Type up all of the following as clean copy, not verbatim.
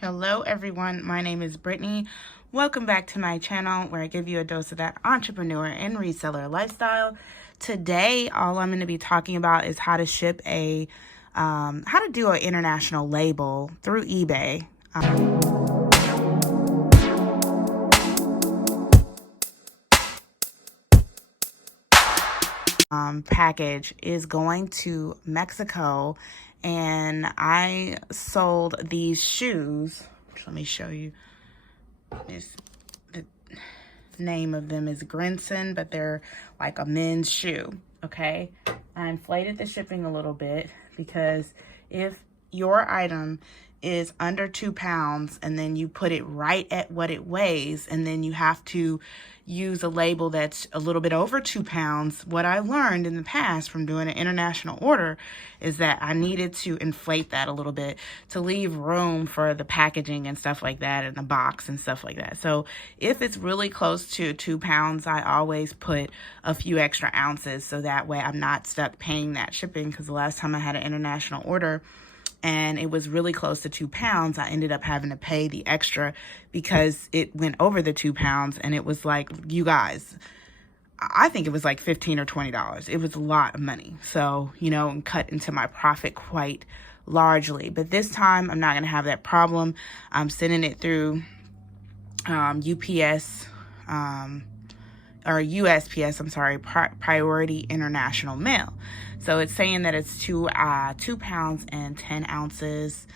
Hello everyone, my name is Brittany. Welcome back to my channel where I give you a dose of that entrepreneur and reseller lifestyle. Today, all I'm going to be talking about is how to ship how to do an international label through eBay. Package is going to Mexico, and I sold these shoes. Let me show you this. The name of them is Grinson, but they're like a men's shoe. Okay, I inflated the shipping a little bit because if your item is under 2 pounds and then you put it right at what it weighs and then you have to use a label that's a little bit over 2 pounds, what I learned in the past from doing an international order is that I needed to inflate that a little bit to leave room for the packaging and stuff like that in the box and stuff like that. So if it's really close to 2 pounds, I always put a few extra ounces so that way I'm not stuck paying that shipping, because the last time I had an international order and it was really close to 2 pounds, I ended up having to pay the extra because it went over the 2 pounds, and it was like, you guys, I think it was like $15 or $20. It was a lot of money. So, and cut into my profit quite largely. But this time I'm not going to have that problem. I'm sending it through UPS, or USPS, I'm sorry, Priority International Mail. So it's saying that it's 2 pounds and 10 ounces.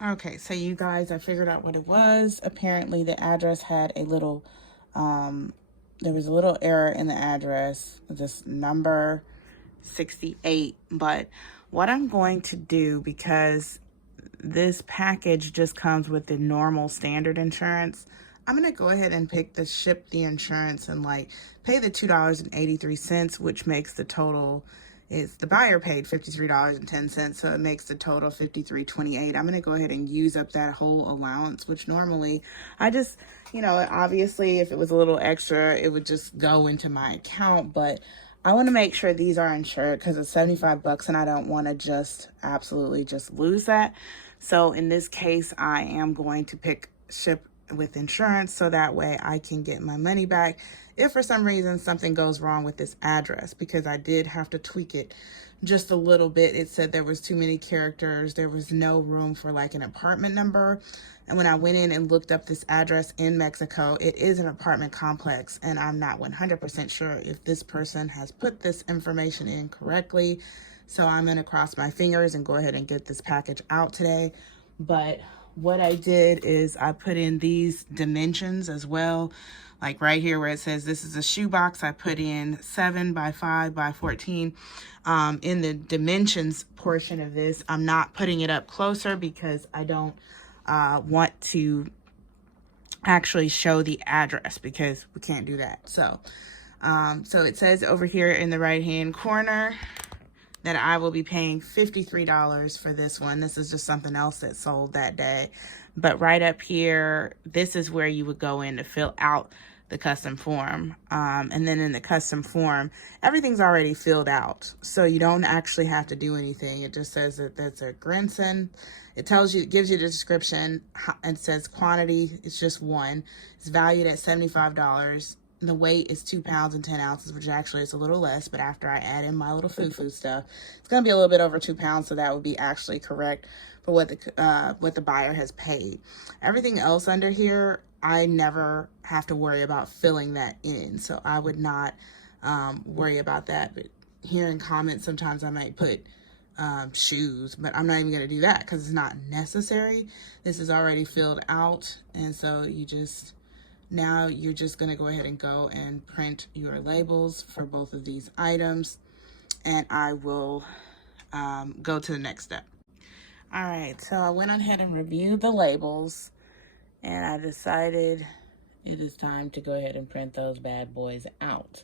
Okay, so you guys, I figured out what it was. Apparently the address had a little, there was a little error in the address, this number 68. But what I'm going to do, because this package just comes with the normal standard insurance, I'm going to go ahead and pick the ship the insurance and pay the $2.83, which makes the total, is the buyer paid $53.10, so it makes the total $53.28. I'm going to go ahead and use up that whole allowance, which normally I just, obviously if it was a little extra, it would just go into my account, but I want to make sure these are insured because it's $75 and I don't want to just absolutely just lose that. So in this case, I am going to pick ship with insurance so that way I can get my money back if for some reason something goes wrong with this address, because I did have to tweak it just a little bit. It said there was too many characters. There was no room for an apartment number. And when I went in and looked up this address in Mexico, it is an apartment complex, and I'm not 100% sure if this person has put this information in correctly. So I'm going to cross my fingers and go ahead and get this package out today. But what I did is I put in these dimensions as well. Like right here where it says this is a shoebox, I put in 7 by 5 by 14. In the dimensions portion of this, I'm not putting it up closer because I don't want to actually show the address, because we can't do that. So it says over here in the right hand corner that I will be paying $53 for this one. This is just something else that sold that day. But right up here, this is where you would go in to fill out the custom form. And then in the custom form, everything's already filled out. So you don't actually have to do anything. It just says that that's a Grinson. It tells you, it gives you the description, and says quantity, it's just one. It's valued at $75. The weight is 2 pounds and 10 ounces, which actually is a little less, but after I add in my little food stuff, it's going to be a little bit over 2 pounds, so that would be actually correct for what the buyer has paid. Everything else under here, I never have to worry about filling that in, so I would not worry about that. But here in comments, sometimes I might put shoes, but I'm not even going to do that because it's not necessary. This is already filled out, and so now you're just going to go ahead and go and print your labels for both of these items, and I will go to the next step. All right, so I went ahead and reviewed the labels, and I decided it is time to go ahead and print those bad boys out.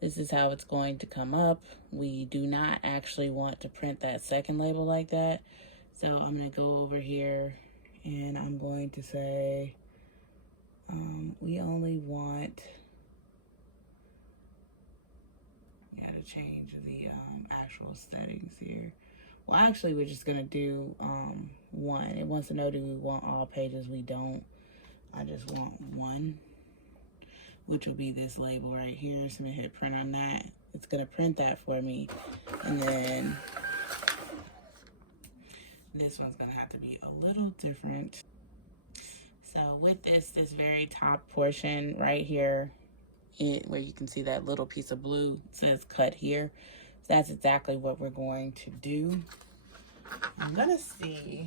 This is how it's going to come up. We do not actually want to print that second label like that. So I'm going to go over here and I'm going to say, we only want, got to change the actual settings here. Well, actually, we're just going to do one. It wants to know, do we want all pages? We don't. I just want one, which will be this label right here. So I'm going to hit print on that. It's going to print that for me. And then this one's going to have to be a little different. So with this very top portion right here, where you can see that little piece of blue, it says cut here. So that's exactly what we're going to do. I'm going to see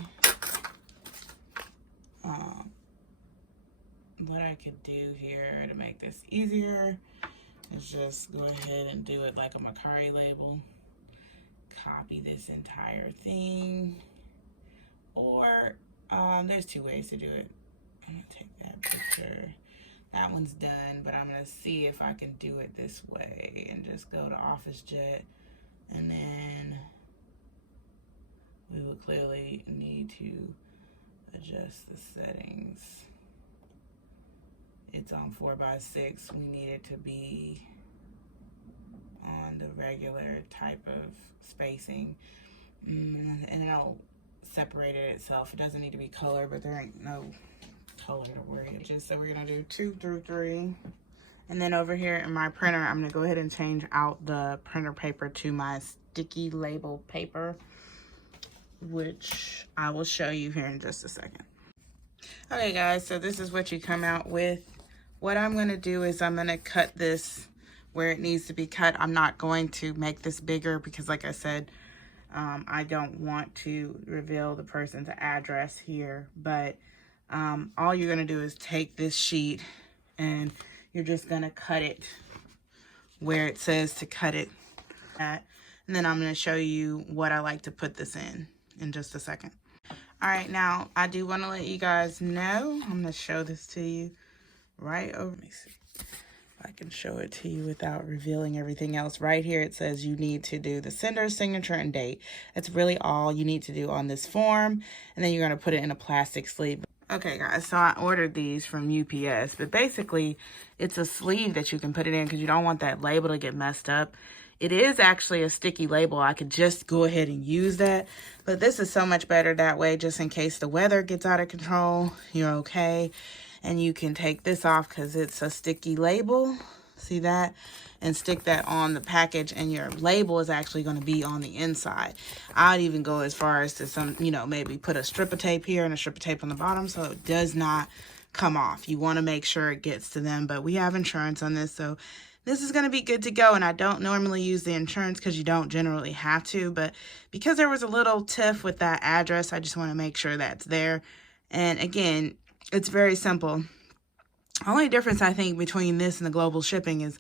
what I could do here to make this easier. Is just go ahead and do it like a Mercari label. Copy this entire thing. Or there's two ways to do it. I'm going to take that picture. That one's done, but I'm going to see if I can do it this way and just go to OfficeJet. And then we will clearly need to adjust the settings. It's on 4x6. We need it to be on the regular type of spacing. And it'll separate it itself. It doesn't need to be color, but there ain't no color to worry about. Just so we're gonna do 2 through 3. And then over here in my printer, I'm gonna go ahead and change out the printer paper to my sticky label paper, which I will show you here in just a second. Okay guys, so this is what you come out with. What I'm gonna do is I'm gonna cut this where it needs to be cut. I'm not going to make this bigger because like I said, I don't want to reveal the person's address here, but all you're gonna do is take this sheet and you're just gonna cut it where it says to cut it at. And then I'm gonna show you what I like to put this in just a second. All right, now I do wanna let you guys know, I'm gonna show this to you right over. Let me see if I can show it to you without revealing everything else. Right here it says you need to do the sender's signature and date. That's really all you need to do on this form, and then you're gonna put it in a plastic sleeve. Okay guys, so I ordered these from UPS, but basically it's a sleeve that you can put it in because you don't want that label to get messed up. It is actually a sticky label. I could just go ahead and use that, but this is so much better that way, just in case the weather gets out of control, you're okay. And you can take this off because it's a sticky label. See that? And stick that on the package, and your label is actually going to be on the inside. I'd even go as far as to maybe put a strip of tape here and a strip of tape on the bottom so it does not come off. You want to make sure it gets to them, but we have insurance on this, so this is going to be good to go. And I don't normally use the insurance because you don't generally have to, but because there was a little tiff with that address, I just want to make sure that's there. And again, it's very simple. Only difference I think between this and the global shipping is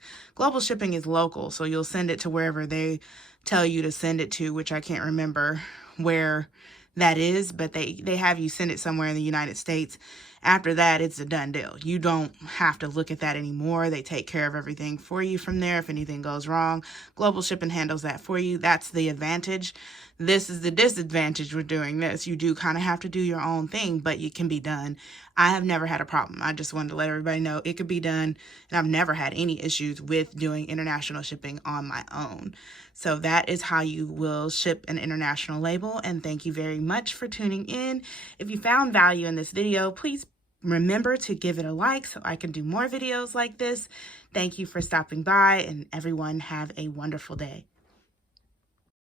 local. So you'll send it to wherever they tell you to send it to, which I can't remember where that is, but they have you send it somewhere in the United States. After that, it's a done deal. You don't have to look at that anymore. They take care of everything for you from there. If anything goes wrong, global shipping handles that for you. That's the advantage. This is the disadvantage with doing this. You do kind of have to do your own thing, but it can be done. I have never had a problem. I just wanted to let everybody know it could be done, and I've never had any issues with doing international shipping on my own. So that is how you will ship an international label, and thank you very much for tuning in. If you found value in this video, please remember to give it a like so I can do more videos like this. Thank you for stopping by, and everyone have a wonderful day.